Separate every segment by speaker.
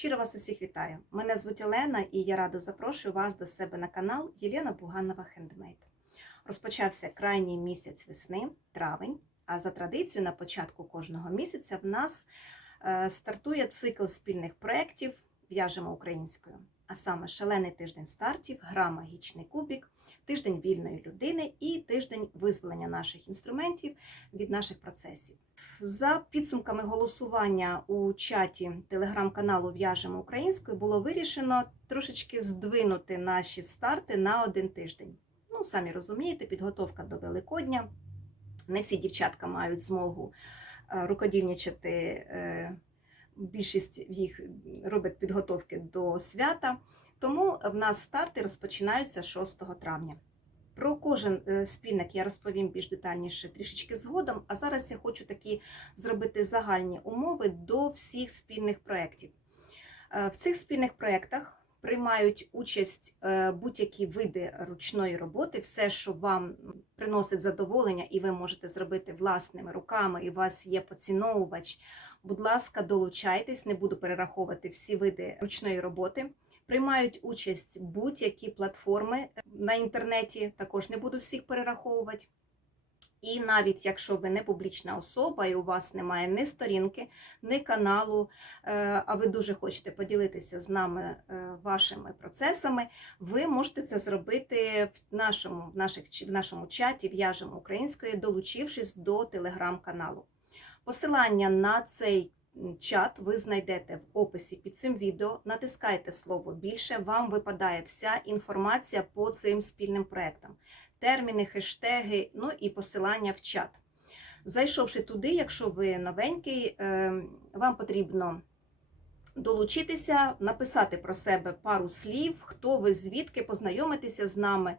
Speaker 1: Щиро вас усіх вітаю. Мене звуть Олена і я радо запрошую вас до себе на канал Єлена Буганова Хендмейд. Розпочався крайній місяць весни, травень, а за традицією на початку кожного місяця в нас е, стартує цикл спільних проєктів В'яжемо українською. А саме шалений тиждень стартів, гра магічний кубік, тиждень вільної людини і тиждень визволення наших інструментів від наших процесів. За підсумками голосування у чаті телеграм-каналу В'яжемо українською було вирішено трошечки здвинути наші старти на один тиждень. Ну, самі розумієте, підготовка до Великодня. Не всі дівчатка мають змогу е, рукодільничати. Більшість їх робить підготовки до свята. Тому в нас старти розпочинаються 6 травня. Про кожен е, спільник я розповім більш детальніше трішечки згодом. А зараз я хочу такі зробити загальні умови до всіх спільних проєктів. Е, В цих спільних проєктах приймають участь е, будь-які види ручної роботи, все, що вам приносить задоволення, і ви можете зробити власними руками, і у вас є поціновувач. Будь ласка, долучайтесь, не буду перераховувати всі види ручної роботи. Приймають участь будь-які платформи на інтернеті, також не буду всіх перераховувати. І навіть якщо ви не публічна особа і у вас немає ні сторінки, ні каналу, е, а ви дуже хочете поділитися з нами е, вашими процесами, ви можете це зробити в нашому, в наших, в нашому чаті В'яжемо українською, долучившись до телеграм-каналу. Посилання на цей чат ви знайдете в описі під цим відео. Натискайте слово більше, вам випадає вся інформація по цим спільним проектам, терміни, хештеги, ну і посилання в чат. Зайшовши туди, якщо ви новенький, е, вам потрібно долучитися, написати про себе пару слів, хто ви звідки, познайомитися з нами.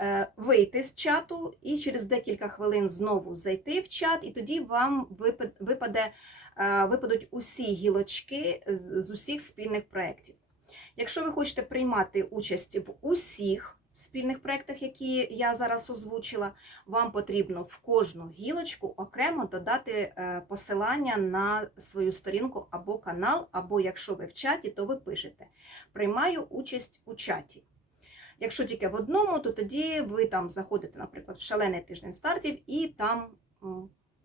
Speaker 1: Е, Вийти з чату і через декілька хвилин знову зайти в чат, і тоді вам випаде, е, випадуть усі гілочки е, з усіх спільних проєктів. Якщо ви хочете приймати участь в усіх спільних проєктах, які я зараз озвучила, вам потрібно в кожну гілочку окремо додати посилання на свою сторінку або канал, або якщо ви в чаті, то ви пишете Приймаю участь у чаті. Якщо тільки в одному, то тоді ви там заходите, наприклад, в шалений тиждень стартів і там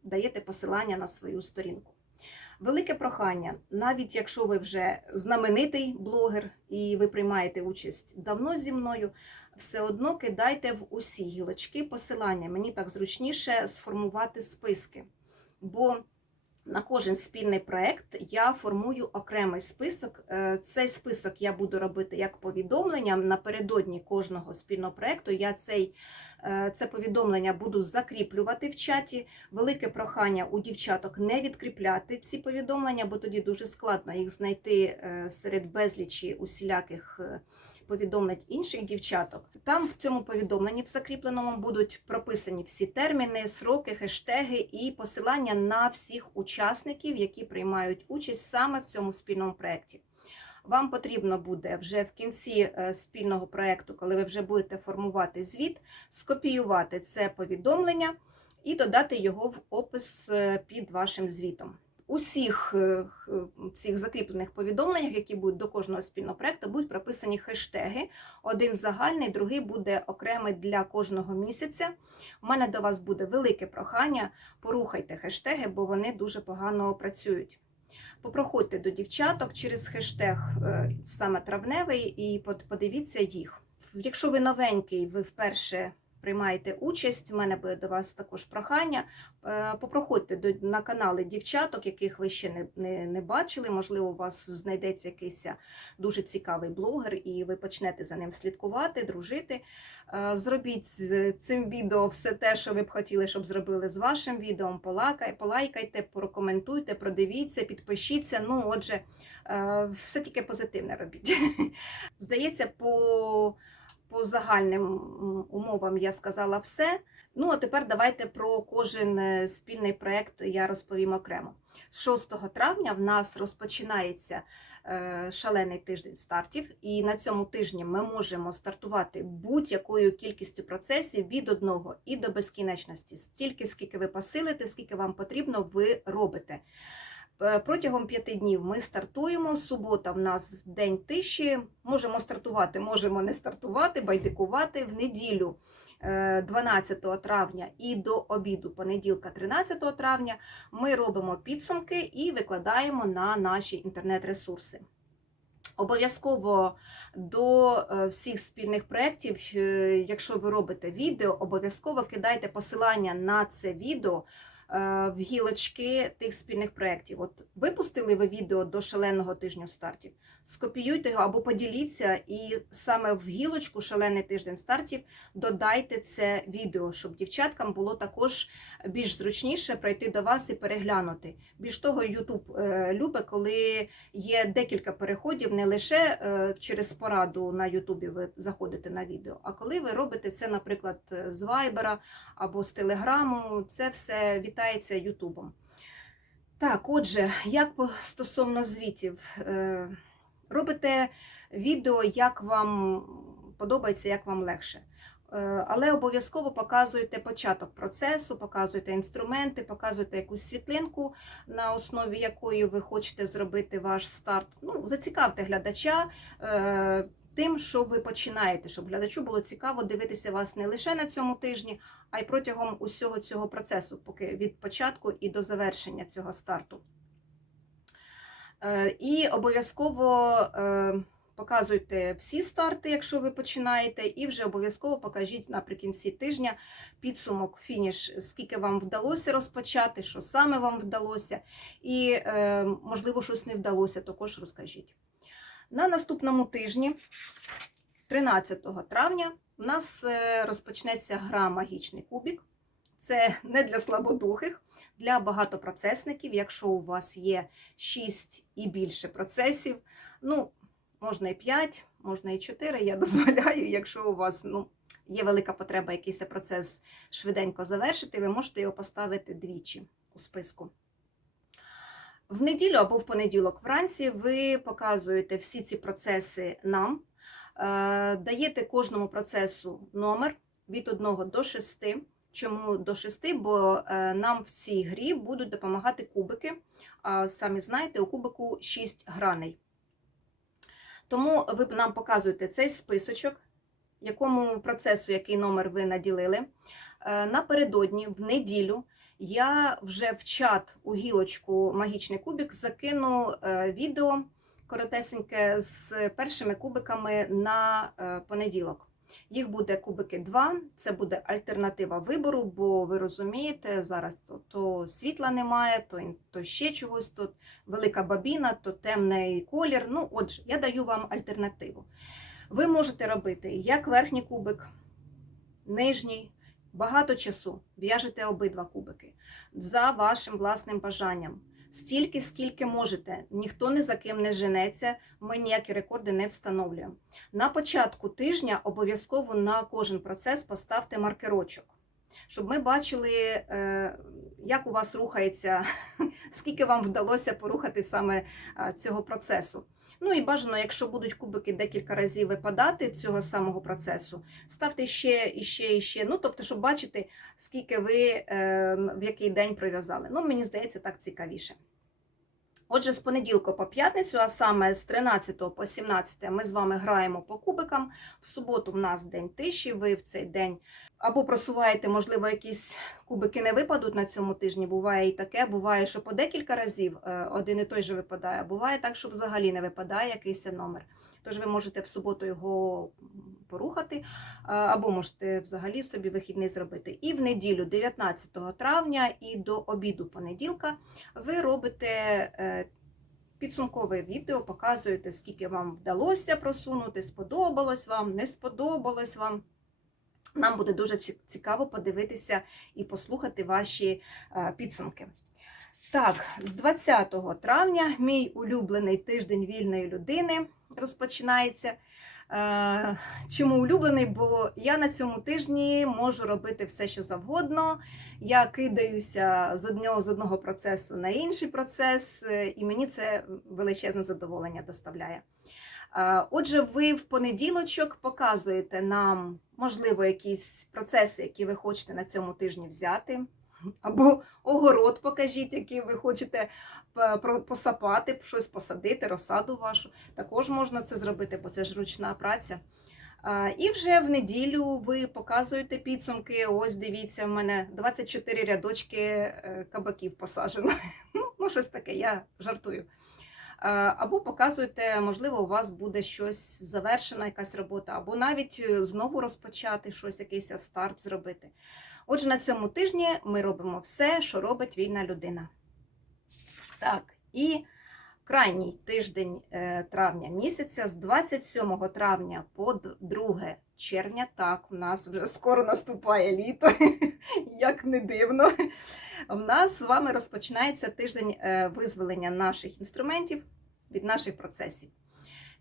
Speaker 1: даєте посилання на свою сторінку. Велике прохання, навіть якщо ви вже знаменитий блогер і ви приймаєте участь давно зі мною, все одно кидайте в усі гілочки посилання. Мені так зручніше сформувати списки. Бо на кожен спільний проект я формую окремий список. Е, Цей список я буду робити як повідомлення напередодні кожного спільного проекту. Я цей, е, це повідомлення буду закріплювати в чаті. Велике прохання у дівчаток не відкріпляти ці повідомлення, бо тоді дуже складно їх знайти е, серед безлічі усіляких. Повідомлень інших дівчаток. Там в цьому повідомленні в закріпленому будуть прописані всі терміни, сроки, хештеги і посилання на всіх учасників, які приймають участь саме в цьому спільному проєкті. Вам потрібно буде вже в кінці е, спільного проєкту, коли ви вже будете формувати звіт, скопіювати це повідомлення і додати його в опис е, під вашим звітом. Усіх е, цих закріплених повідомленнях, які будуть до кожного спільного проєкту, будуть прописані хештеги. Один загальний, другий буде окремий для кожного місяця. У мене до вас буде велике прохання. Порухайте хештеги, бо вони дуже погано працюють. Попроходьте до дівчаток через хештег е, саме травневий і подивіться їх. Якщо ви новенький, ви вперше приймаєте участь, у мене буде до вас також прохання. Е, Попроходьте на канали дівчаток, яких ви ще не, не, не бачили. Можливо, у вас знайдеться якийсь дуже цікавий блогер, і ви почнете за ним слідкувати, дружити. Е, Зробіть з цим відео все те, що ви б хотіли, щоб зробили з вашим відео. Полакай, полайкайте, прокоментуйте, продивіться, підпишіться. Ну, отже, е, все тільки позитивне робіть. Здається, по, по загальним умовам я сказала все. Ну, а тепер давайте про кожен е, спільний проєкт я розповім окремо. З 6 травня в нас розпочинається е, шалений тиждень стартів, і на цьому тижні ми можемо стартувати будь-якою кількістю процесів від одного і до безкінечності. Стільки, скільки ви посилите, скільки вам потрібно, ви робите. Е, Протягом п'яти днів ми стартуємо. Субота в нас в день тиші. Можемо стартувати, можемо не стартувати, байдикувати в неділю. е, 12 травня і до обіду понеділка 13 травня ми робимо підсумки і викладаємо на наші інтернет-ресурси. Обов'язково до е, всіх спільних проєктів, е, якщо ви робите відео, обов'язково кидайте посилання на це відео е, в гілочки тих спільних проєктів. От випустили ви відео до шаленого тижню стартів, скопіюйте його або поділіться, і саме в гілочку Шалений тиждень стартів додайте це відео, щоб дівчаткам було також більш зручніше прийти до вас і переглянути. Більш того, YouTube е, любить, коли є декілька переходів, не лише е, через пораду на Ютубі ви заходите на відео, а коли ви робите це, наприклад, з Вайбера або з Телеграму, це все вітається Ютубом. Так, отже, як стосовно звітів, Е, робите відео, як вам подобається, як вам легше. Е, Але обов'язково показуйте початок процесу, показуйте інструменти, показуйте якусь світлинку, на основі якої ви хочете зробити ваш старт. Ну, зацікавте глядача е, тим, що ви починаєте, щоб глядачу було цікаво дивитися вас не лише на цьому тижні, а й протягом усього цього процесу, поки від початку і до завершення цього старту. Е, І обов'язково е, показуйте всі старти, якщо ви починаєте, і вже обов'язково покажіть наприкінці тижня підсумок, фініш, скільки вам вдалося розпочати, що саме вам вдалося, і, е, можливо, щось не вдалося, також розкажіть. На наступному тижні, 13 травня, у нас е, розпочнеться гра Магічний кубік. Це не для слабодухих, для багатопроцесників. Якщо у вас є 6 і більше процесів, ну, можна і 5, можна і 4, я дозволяю, якщо у вас ну, є велика потреба якийсь процес швиденько завершити, ви можете його поставити двічі у списку. В неділю або в понеділок вранці ви показуєте всі ці процеси нам, е, даєте кожному процесу номер від 1 до 6. Чому до 6? Бо е, нам в цій грі будуть допомагати кубики. А самі знаєте, у кубику 6 граней. Тому ви нам показуєте цей списочок, якому процесу, який номер ви наділили. Е, Напередодні, в неділю, я вже в чат у гілочку Магічний кубик закину е, відео коротесеньке з першими кубиками на е, понеділок. Їх буде кубики 2, це буде альтернатива вибору, бо ви розумієте, зараз то, то світла немає, то, то ще чогось, то велика бабіна, то темний колір. Ну, отже, я даю вам альтернативу. Ви можете робити як верхній кубик, нижній, багато часу, в'яжете обидва кубики за вашим власним бажанням. Стільки, скільки можете, ніхто ні за ким не женеться, ми ніякі рекорди не встановлюємо. На початку тижня обов'язково на кожен процес поставте маркерочок, щоб ми бачили, е, як у вас рухається, скільки вам вдалося порухати саме е, цього процесу. Ну і бажано, якщо будуть кубики декілька разів випадати цього самого процесу, ставте ще і ще і ще. Ну, тобто, щоб бачити, скільки ви е, в який день прив'язали. Ну, мені здається, так цікавіше. Отже, з понеділка по п'ятницю, а саме з 13 по 17 ми з вами граємо по кубикам. В суботу в нас день тиші, ви в цей день або просуваєте, можливо, якісь кубики не випадуть на цьому тижні. Буває і таке, буває, що по декілька разів е, один і той же випадає, буває так, що взагалі не випадає якийсь номер. Тож ви можете в суботу його порухати, або можете взагалі собі вихідний зробити. І в неділю, 19 травня, і до обіду понеділка ви робите е, підсумкове відео, показуєте, скільки вам вдалося просунути, сподобалось вам, не сподобалось вам. Нам буде дуже цікаво подивитися і послухати ваші е, підсумки. Так, з 20 травня мій улюблений тиждень вільної людини розпочинається. Е, Чому улюблений? Бо я на цьому тижні можу робити все, що завгодно. Я кидаюся з одного, з одного процесу на інший процес, е, і мені це величезне задоволення доставляє. Е, Отже, ви в понеділочок показуєте нам, можливо, якісь процеси, які ви хочете на цьому тижні взяти. Або огород покажіть, який ви хочете посапати, щось посадити, розсаду вашу. Також можна це зробити, бо це ж ручна праця. І вже в неділю ви показуєте підсумки. Ось дивіться, в мене 24 рядочки е, кабаків посаджено. Ну, Ну, щось таке, я жартую. Або показуєте, можливо, у вас буде щось завершена, якась робота, або навіть е, знову розпочати щось, якийсь старт зробити. Отже, на цьому тижні ми робимо все, що робить вільна людина. Так, і крайній тиждень е, травня місяця з 27 травня по 2 червня. Так, у нас вже скоро наступає літо, як не дивно. У нас з вами розпочинається тиждень е, визволення наших інструментів від наших процесів.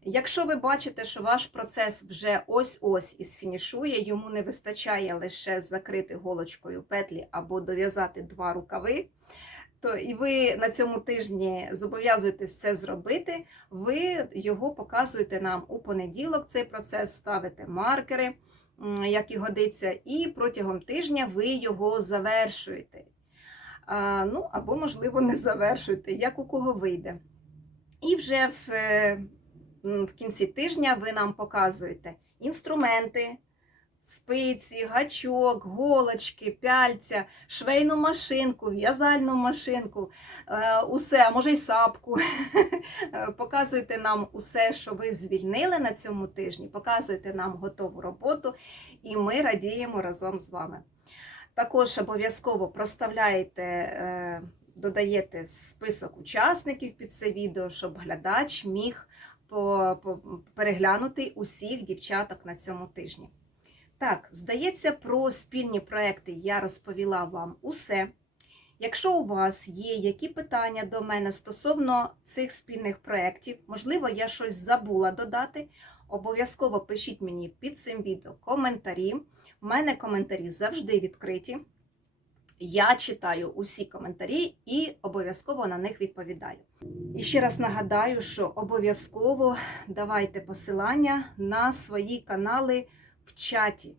Speaker 1: Якщо ви бачите, що ваш процес вже ось-ось і сфінішує, йому не вистачає лише закрити голочкою петлі або дов'язати два рукави, то і ви на цьому тижні зобов'язуєтесь це зробити, ви його показуєте нам у понеділок. Цей процес ставите маркери, як і годиться, і протягом тижня ви його завершуєте. А, ну, або, можливо, не завершуєте, як у кого вийде. І вже в, е, в кінці тижня ви нам показуєте інструменти, спиці, гачок, голочки, пяльця, швейну машинку, в'язальну машинку, е, усе, а може й сапку. Е, Показуйте нам усе, що ви звільнили на цьому тижні, показуйте нам готову роботу, і ми радіємо разом з вами. Також обов'язково проставляєте, е, додаєте список учасників під це відео, щоб глядач міг переглянути усіх дівчаток на цьому тижні. Так, здається, про спільні проекти я розповіла вам усе. Якщо у вас є які питання до мене стосовно цих спільних проєктів, можливо, я щось забула додати, обов'язково пишіть мені під цим відео коментарі. У мене коментарі завжди відкриті. Я читаю усі коментарі і обов'язково на них відповідаю. І ще раз нагадаю, що обов'язково давайте посилання на свої канали в чаті.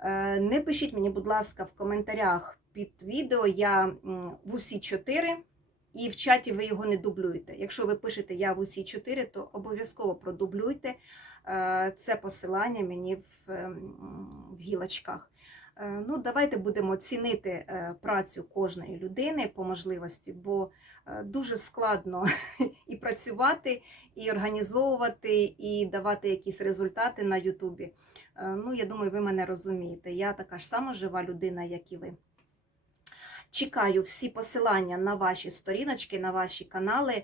Speaker 1: Е, Не пишіть мені, будь ласка, в коментарях під відео. Я в усі чотири, і в чаті ви його не дублюєте. Якщо ви пишете я в усі чотири, то обов'язково продублюйте е, це посилання мені в, ем, в гілочках. Е, Ну, давайте будемо цінити е, працю кожної людини по можливості, бо е, дуже складно і працювати, і організовувати, і давати якісь результати на Ютубі. Ну, я думаю, ви мене розумієте. Я така ж сама жива людина, як і ви. Чекаю всі посилання на ваші сторіночки, на ваші канали.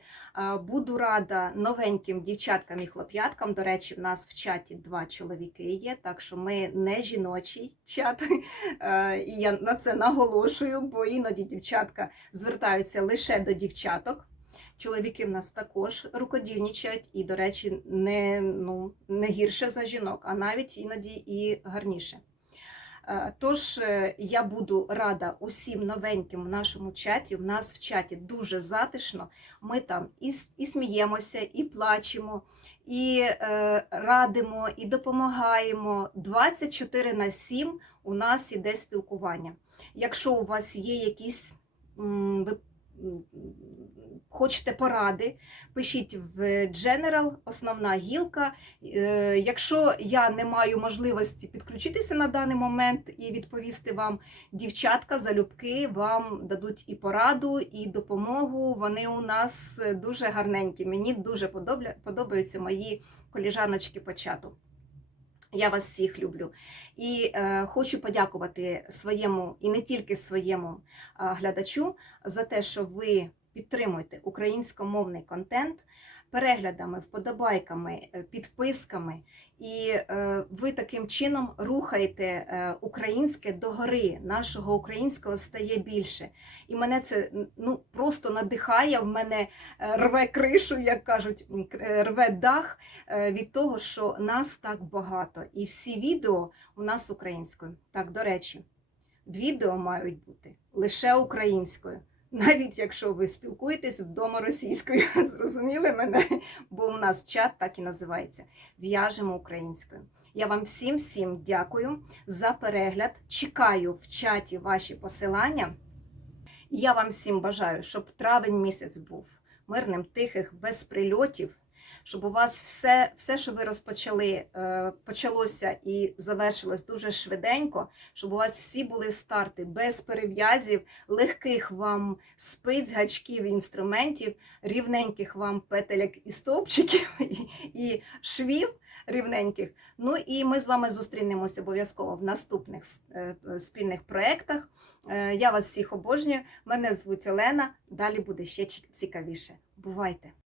Speaker 1: Буду рада новеньким дівчаткам і хлоп'яткам. До речі, в нас в чаті два чоловіки є, так що ми не жіночий чат. І я на це наголошую, бо іноді дівчатка звертаються лише до дівчаток. Чоловіки в нас також рукодільничають і, до речі, не, ну, не гірше за жінок, а навіть іноді і гарніше. Е, Тож е, я буду рада усім новеньким в нашому чаті. В нас в чаті дуже затишно. Ми там і, і сміємося, і плачемо, і е, радимо, і допомагаємо. 24 на 7 у нас іде спілкування. Якщо у вас є якісь ви хочете поради, пишіть в General, основна гілка. Е, Якщо я не маю можливості підключитися на даний момент і відповісти вам, дівчатка залюбки вам дадуть і пораду, і допомогу. Вони у нас дуже гарненькі. Мені дуже подобаються мої коліжаночки по чату. Я вас всіх люблю. І е, хочу подякувати своєму і не тільки своєму е, глядачу за те, що ви підтримуєте українськомовний контент переглядами, вподобайками, е, підписками, і е, ви таким чином рухаєте е, українське догори. Нашого українського стає більше. І мене це ну, просто надихає, в мене рве кришу, як кажуть, рве дах від того, що нас так багато. І всі відео у нас українською. Так, до речі, відео мають бути лише українською. Навіть якщо ви спілкуєтесь вдома російською, зрозуміли мене? Бо у нас чат так і називається В'яжемо українською. Я вам всім всім дякую за перегляд. Чекаю в чаті ваші посилання. Я вам всім бажаю, щоб травень місяць був мирним, тихих, без прильотів, щоб у вас все, все що ви розпочали, е, почалося і завершилось дуже швиденько, щоб у вас всі були старти без перев'язів, легких вам спиць, гачків інструментів, рівненьких вам петелек і стовпчиків і, швів рівненьких. Ну і ми з вами зустрінемося обов'язково в наступних е, спільних проєктах. Е, Я вас всіх обожнюю. Мене звуть Олена. Далі буде ще цікавіше. Бувайте!